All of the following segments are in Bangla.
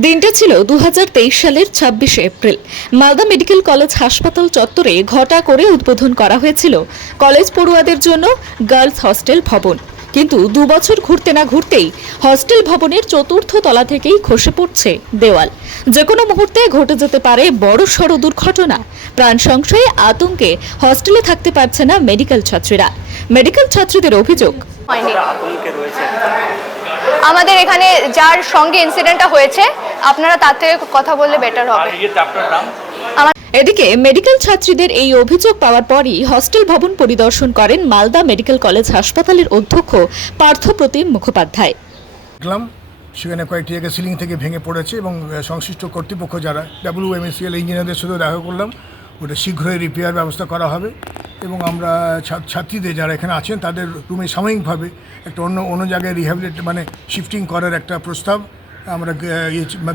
দিনটা ছিল 2023 সালের 26শে এপ্রিল। মালদা মেডিকেল কলেজ হাসপাতাল চত্বরে ঘটা করে উদ্বোধন করা হয়েছিল কলেজ পড়ুয়াদের জন্য গার্লস হস্টেল ভবন। কিন্তু 2 বছর ঘুরতে না ঘুরতেই হস্টেল ভবনের চতুর্থ তলা থেকেই খসে পড়ছে দেওয়াল। যে কোনো মুহূর্তে ঘটে যেতে পারে বড়সড় দুর্ঘটনা। প্রাণ সংশয়ে আতঙ্কে হস্টেলে থাকতে পারছে না মেডিকেল ছাত্রীরা। মেডিকেল ছাত্রীদের অভিযোগ, আমাদের এখানে যার সঙ্গে ইনসিডেন্টটা হয়েছে আপনারা তার থেকে কথা বললে বেটার হবে। এদিকে মেডিকেল ছাত্রীদের এই অভিযোগ পাওয়ার পরই হস্টেল ভবন পরিদর্শন করেন মালদা মেডিকেল কলেজ হাসপাতালের অধ্যক্ষ পার্থপ্রতিম মুখোপাধ্যায়। দেখলাম সেখানে কয়েকটি জায়গায় সিলিং থেকে ভেঙে পড়েছে এবং সংশ্লিষ্ট কর্তৃপক্ষ যারা WMSCL ইঞ্জিনিয়ারদের সাথে দেখা করলাম, ওটা শীঘ্রই রিপেয়ার ব্যবস্থা করা হবে এবং আমরা ছাত্রীদের যারা এখানে আছেন তাদের রুমে সাময়িকভাবে একটা অন্য জায়গায় শিফটিং করার একটা প্রস্তাব আমরা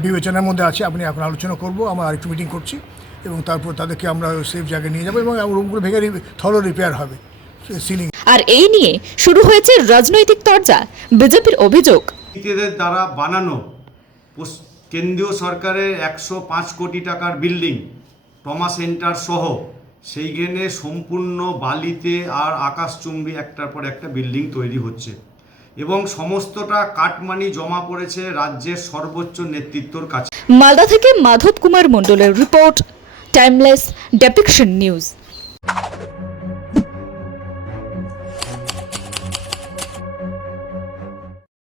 বিবেচনার মধ্যে আছে। আপনি এখন আলোচনা করব, আমরা আরেকটু মিটিং করছি এবং তারপর তাদেরকে আমরা সেফ জায়গায় নিয়ে যাবো এবং রুমগুলো ভেঙে থরো রিপেয়ার হবে সিলিং। আর এই নিয়ে শুরু হয়েছে রাজনৈতিক তরজা। বিজেপির অভিযোগ, দ্বারা বানানো কেন্দ্রীয় সরকারের 105 কোটি টাকার বিল্ডিং ট্রমা সেন্টার সহ সেইখানে সম্পূর্ণ বালিতে আর আকাশচুম্বী একটার পর একটা বিল্ডিং তৈরি হচ্ছে এবং সমস্তটা কাটমানি জমা পড়েছে রাজ্যের সর্বোচ্চ নেতৃত্বর কাছে। মালদা থেকে মাধব কুমার মণ্ডলের রিপোর্ট, টাইমলেস ডেপিকশন নিউজ।